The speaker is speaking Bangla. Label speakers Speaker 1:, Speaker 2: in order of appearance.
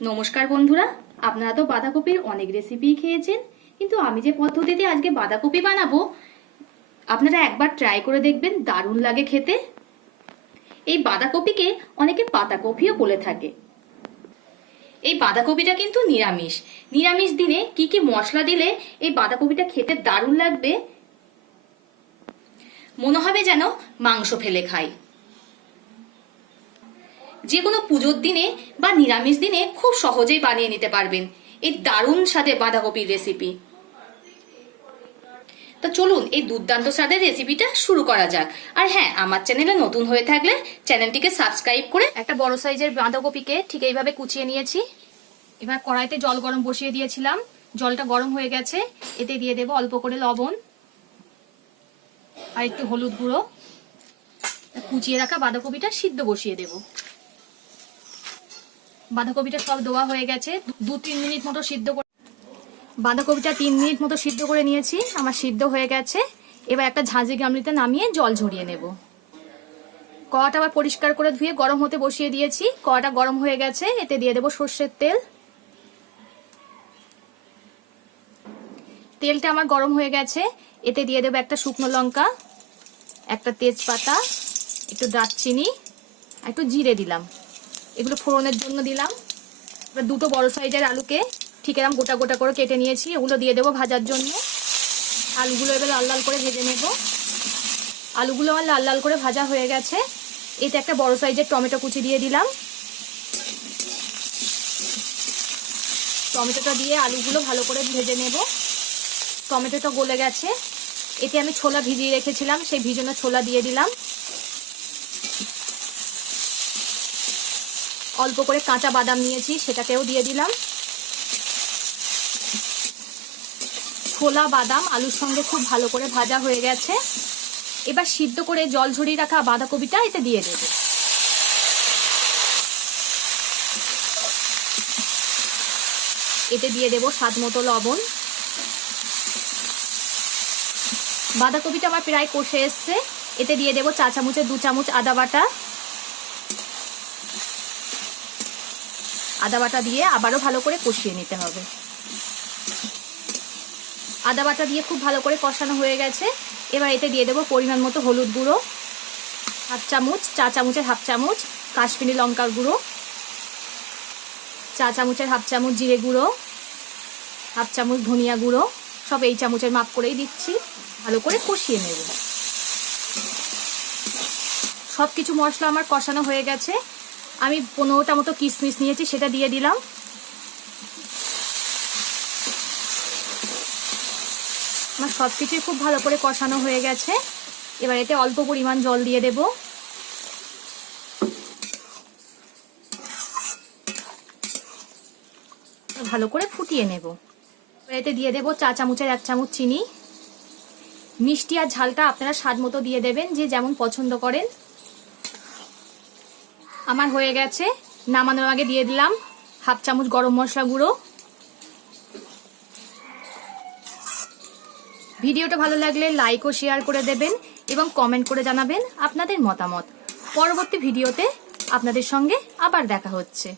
Speaker 1: নমস্কার বন্ধুরা, আপনারা তো বাঁধাকপির অনেক রেসিপি খেয়েছেন, কিন্তু আমি যে পদ্ধতিতে আজকে বাঁধাকপি বানাবো, আপনারা একবার ট্রাই করে দেখবেন, দারুণ লাগে খেতে। এই বাঁধাকপিকে অনেকে পাতাকপিও বলে থাকে। এই বাঁধাকপিটা কিন্তু নিরামিষ। নিরামিষ দিনে কি কি মশলা দিলে এই বাঁধাকপিটা খেতে দারুণ লাগবে? মনে হবে যেন মাংস ফেলে খাই। যে কোনো পুজোর দিনে বা নিরামিষ দিনে খুব সহজেই বানিয়ে নিতে পারবেন। এই দারুণ স্বাদে বাঁধাকপির রেসিপি তো চলুন, এই দুর্দান্ত স্বাদের রেসিপিটা শুরু করা যাক। আর হ্যাঁ আমার চ্যানেলে নতুন হয়ে থাকলে চ্যানেলটিকে সাবস্ক্রাইব করে একটা বড় সাইজের বাঁধাকপিকে ঠিক এইভাবে কুচিয়ে নিয়েছি। এবার কড়াইতে জল গরম বসিয়ে দিয়েছিলাম। জলটা গরম হয়ে গেছে। এতে দিয়ে দেবো অল্প করে লবণ আর একটু হলুদ গুঁড়ো। কুচিয়ে রাখা বাঁধাকপিটা সিদ্ধ বসিয়ে দেবো। বাঁধাকপিটা সব দেওয়া হয়ে গেছে। দু তিন মিনিট মতো সিদ্ধ করে বাঁধাকপিটা তিন মিনিট মতো সিদ্ধ করে নিয়েছি। আমার সিদ্ধ হয়ে গেছে। এবার একটা ঝাঁঝি গামলিতে নামিয়ে জল ঝরিয়ে নেব। কড়াটা আবার পরিষ্কার করে ধুয়ে গরম হতে বসিয়ে দিয়েছি। কড়াটা গরম হয়ে গেছে। এতে দিয়ে দেবো সর্ষের তেল। তেলটা আমার গরম হয়ে গেছে। এতে দিয়ে দেবো একটা শুকনো লঙ্কা, একটা তেজপাতা, একটু দারচিনি, একটু জিরে দিলাম। এগুলো ফোড়নের জন্য দিলাম। এবার দুটো বড় সাইজের আলুকে ঠিক এরকম গোটা গোটা করে কেটে নিয়েছি ওগুলো দিয়ে দেবো ভাজার জন্য। আলুগুলো এবার লাল লাল করে ভেজে নেব। আলুগুলো আমার লাল লাল করে ভাজা হয়ে গেছে। এতে একটা বড় সাইজের টমেটো কুচি দিয়ে দিলাম। টমেটোটা দিয়ে আলুগুলো ভালো করে ভেজে নেব। টমেটোটা গলে গেছে। এতে আমি ছোলা ভিজিয়ে রেখেছিলাম, সেই ভিজানো ছোলা দিয়ে দিলাম। অল্প করে কাঁচা বাদাম নিয়েছি, সেটাকেও দিয়ে দিলাম। খোলা বাদাম, আলুর সঙ্গে খুব ভালো করে ভাজা হয়ে গেছে। এবার সিদ্ধ করে জল ঝরিয়ে রাখা বাঁধাকপিটা এতে দিয়ে দেব। এতে দিয়ে দেব স্বাদ মতো লবণ। বাঁধাকপিটা আমার প্রায় কষে এসছে। এতে দিয়ে দেব চা চামচের দু চামচ আদা বাটা। আদা বাটা দিয়ে আবারও ভালো করে কষিয়ে নিতে হবে। আদা বাটা দিয়ে খুব ভালো করে কষানো হয়ে গেছে। এবার এতে দিয়ে দেবো পরিমাণ মতো হলুদ গুঁড়ো, হাফ চামচ, চা চামচের হাফ চামচ কাশ্মীরি লঙ্কার গুঁড়ো, চা চামচের হাফ চামচ জিরে গুঁড়ো, হাফ চামচ ধনিয়া গুঁড়ো, সব এই চামচের মাপ করেই দিচ্ছি। ভালো করে কষিয়ে নেব। সব কিছু মশলা আমার কষানো হয়ে গেছে। আমি পনেরোটা মতো কিশমিশ নিয়েছি, সেটা দিয়ে দিলাম। আমার সব কিছুই খুব ভালো করে কষানো হয়ে গেছে। এবার এতে অল্প পরিমাণ জল দিয়ে দেব। ভালো করে ফুটিয়ে নেব। এতে দিয়ে দেব চা চামচের এক চামচ চিনি। মিষ্টি আর ঝালটা আপনারা স্বাদ মতো দিয়ে দেবেন, যে যেমন পছন্দ করেন। আমার হয়ে গেছে। নামানোর আগে দিয়ে দিলাম হাফ চামচ গরম মশলা গুঁড়ো। ভিডিওটা ভালো লাগলে লাইক ও শেয়ার করে দেবেন এবং কমেন্ট করে জানাবেন আপনাদের মতামত। পরবর্তী ভিডিওতে আপনাদের সঙ্গে আবার দেখা হচ্ছে।